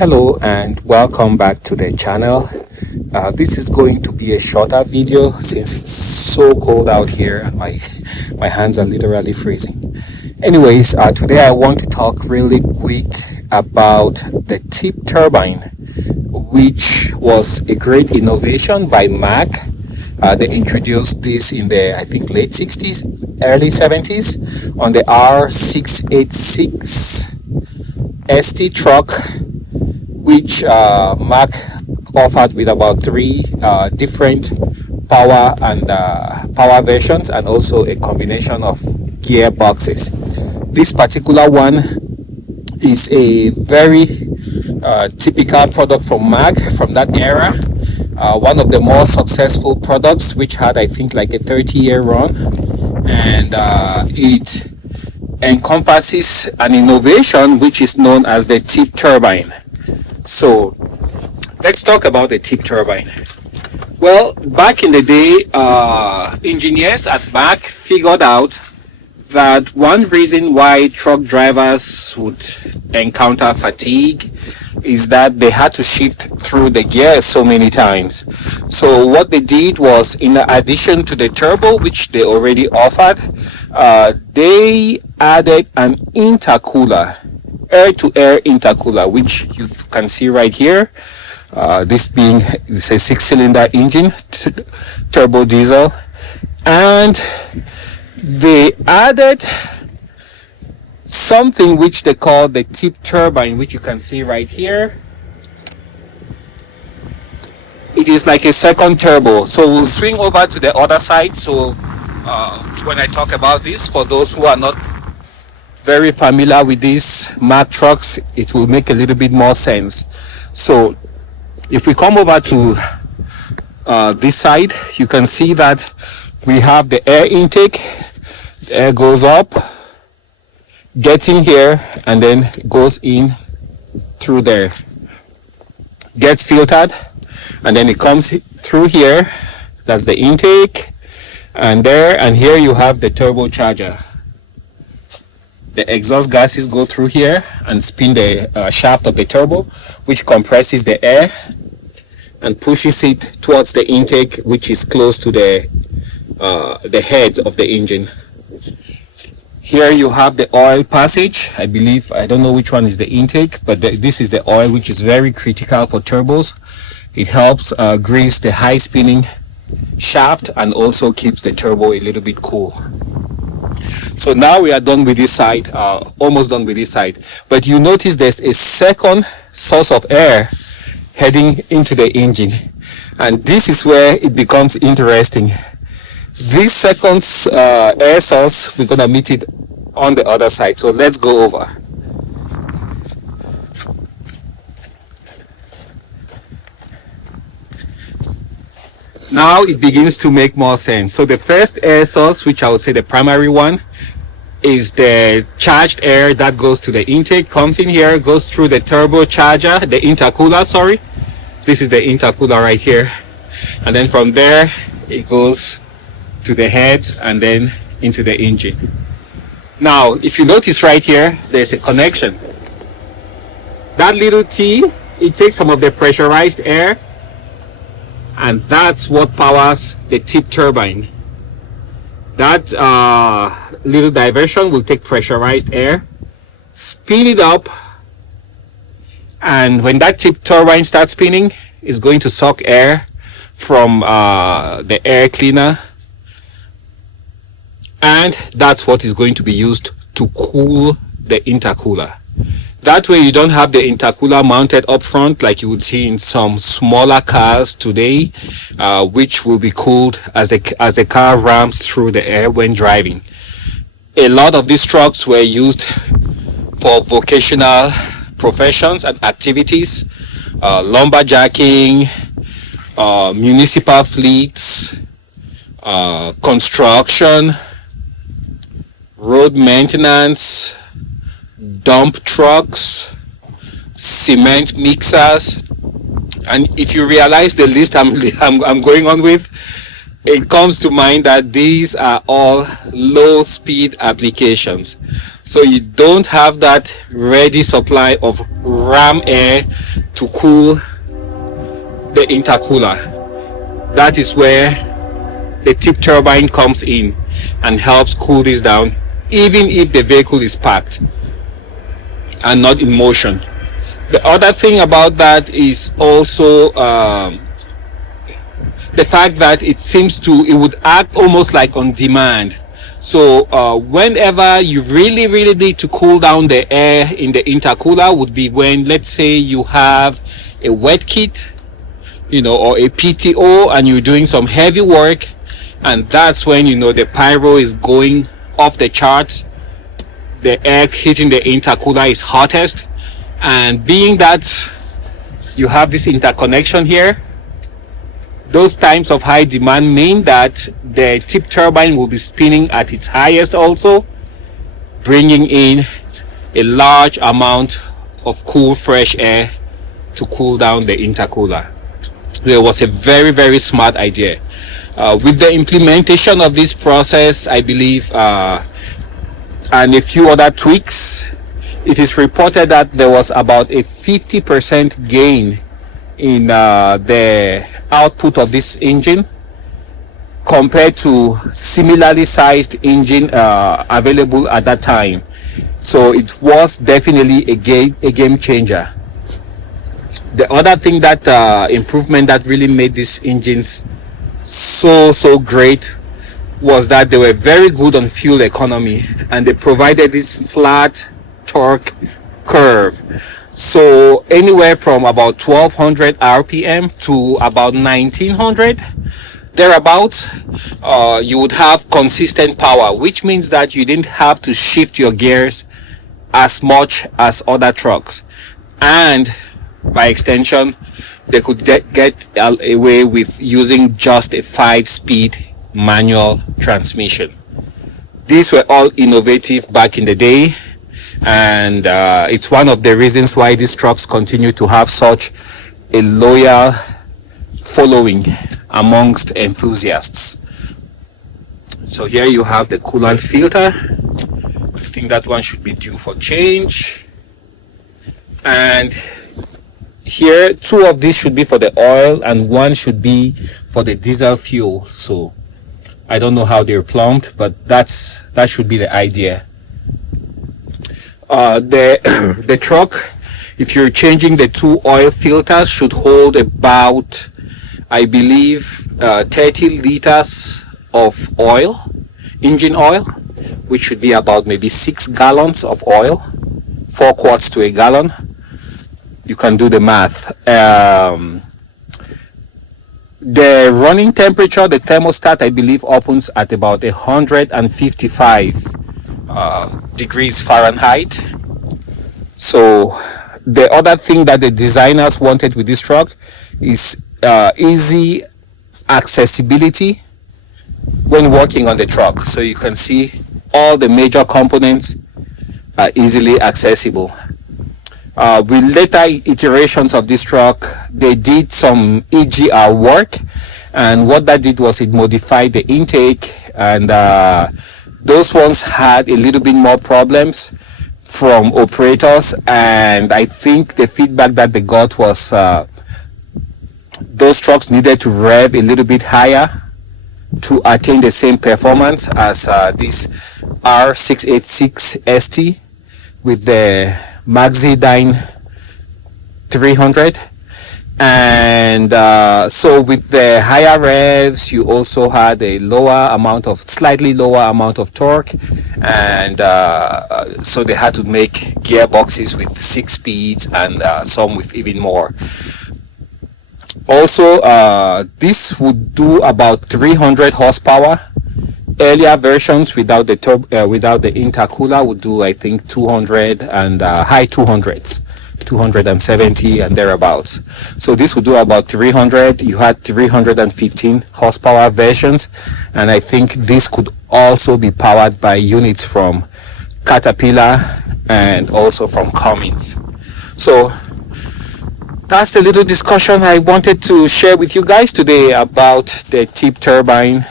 Hello and welcome back to the channel. This is going to be a shorter video since it's so cold out here and my hands are literally freezing. Anyways, today I want to talk really quick about the tip turbine, which was a great innovation by Mack. They introduced this in the, I think, late 60s, early 70s on the R686ST truck, which Mack offered with about three different power versions and also a combination of gearboxes. This particular one is a very typical product from Mack from that era. One of the more successful products, which had, I think, like a 30-year run, and it encompasses an innovation which is known as the tip turbine. So let's talk about the tip turbine. Well, back in the day, engineers at Mack figured out that one reason why truck drivers would encounter fatigue is that they had to shift through the gears so many times. So what they did was, in addition to the turbo, which they already offered, they added an intercooler, air-to-air intercooler, which you can see right here. This being a 6-cylinder engine, turbo diesel, and they added something which they call the tip turbine, which you can see right here. It is like a second turbo. So we'll swing over to the other side. So when I talk about this, for those who are not very familiar with these Mack trucks, it will make a little bit more sense. So if we come over to this side, you can see that we have the air intake. The air goes up, gets in here, and then goes in through there, gets filtered, and then it comes through here. That's the intake, and there and here you have the turbocharger. The exhaust gases go through here and spin the shaft of the turbo, which compresses the air and pushes it towards the intake, which is close to the head of the engine. Here you have the oil passage. I don't know which one is the intake, but this is the oil, which is very critical for turbos. It helps grease the high spinning shaft and also keeps the turbo a little bit cool. So now we are done with this side, almost done with this side. But you notice there's a second source of air heading into the engine. And this is where it becomes interesting. This second air source, we're going to meet it on the other side. So let's go over. Now it begins to make more sense. So the first air source, which I would say the primary one, is the charged air that goes to the intake, comes in here, goes through the turbocharger, the intercooler, sorry. This is the intercooler right here. And then from there, it goes to the head and then into the engine. Now, if you notice right here, there's a connection. That little T, it takes some of the pressurized air, and that's what powers the tip turbine. That little diversion will take pressurized air, spin it up, and when that tip turbine starts spinning, it's going to suck air from the air cleaner, and that's what is going to be used to cool the intercooler. That way you don't have the intercooler mounted up front like you would see in some smaller cars today, which will be cooled as the car rams through the air when driving. A lot of these trucks were used for vocational professions and activities, lumberjacking, municipal fleets, construction, road maintenance, dump trucks, cement mixers, and if you realize the list I'm going on with, it comes to mind that these are all low speed applications. So you don't have that ready supply of ram air to cool the intercooler. That is where the tip turbine comes in and helps cool this down, even if the vehicle is parked and not in motion. The other thing about that is also the fact that it would act almost like on demand. So whenever you really need to cool down the air in the intercooler would be when, let's say, you have a wet kit, or a PTO, and you're doing some heavy work, and that's when the pyro is going off the charts, the air hitting the intercooler is hottest, and being that you have this interconnection here, those times of high demand mean that the tip turbine will be spinning at its highest also, bringing in a large amount of cool fresh air to cool down the intercooler. It was a very smart idea. With the implementation of this process, I believe, and a few other tweaks, it is reported that there was about a 50% gain in the output of this engine compared to similarly sized engine available at that time. So it was definitely a game changer. The other thing that improvement that really made these engines so great was that they were very good on fuel economy, and they provided this flat torque curve. So anywhere from about 1200 RPM to about 1900 thereabouts, you would have consistent power, which means that you didn't have to shift your gears as much as other trucks, and by extension they could get away with using just a 5-speed manual transmission. These were all innovative back in the day, and it's one of the reasons why these trucks continue to have such a loyal following amongst enthusiasts. So here you have the coolant filter. I think that one should be due for change, and here 2 of these should be for the oil and 1 should be for the diesel fuel. So I don't know how they're plumbed, but that should be the idea. The truck, if you're changing the 2 oil filters, should hold about, I believe, 30 liters of oil, engine oil, which should be about maybe 6 gallons of oil, 4 quarts to a gallon. You can do the math. The running temperature, the thermostat, I believe, opens at about 155 degrees Fahrenheit. So the other thing that the designers wanted with this truck is easy accessibility when working on the truck. So you can see all the major components are easily accessible. With later iterations of this truck, they did some EGR work, and what that did was it modified the intake, and those ones had a little bit more problems from operators, and I think the feedback that they got was those trucks needed to rev a little bit higher to attain the same performance as this R686ST with the Maxi 300. And so with the higher revs, you also had a slightly lower amount of torque, and so they had to make gearboxes with 6 speeds and some with even more. Also, this would do about 300 horsepower. Earlier versions without the intercooler would do, I think, 200 and high 200s, 270 and thereabouts. So this would do about 300. You had 315 horsepower versions, and I think this could also be powered by units from Caterpillar and also from Cummins. So that's a little discussion I wanted to share with you guys today about the tip turbine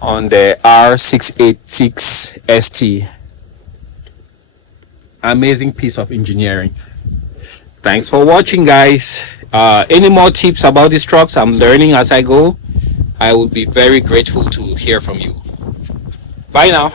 on the R686ST. amazing piece of engineering. Thanks for watching, guys. Any more tips about these trucks? I'm learning as I go. I would be very grateful to hear from you. Bye now.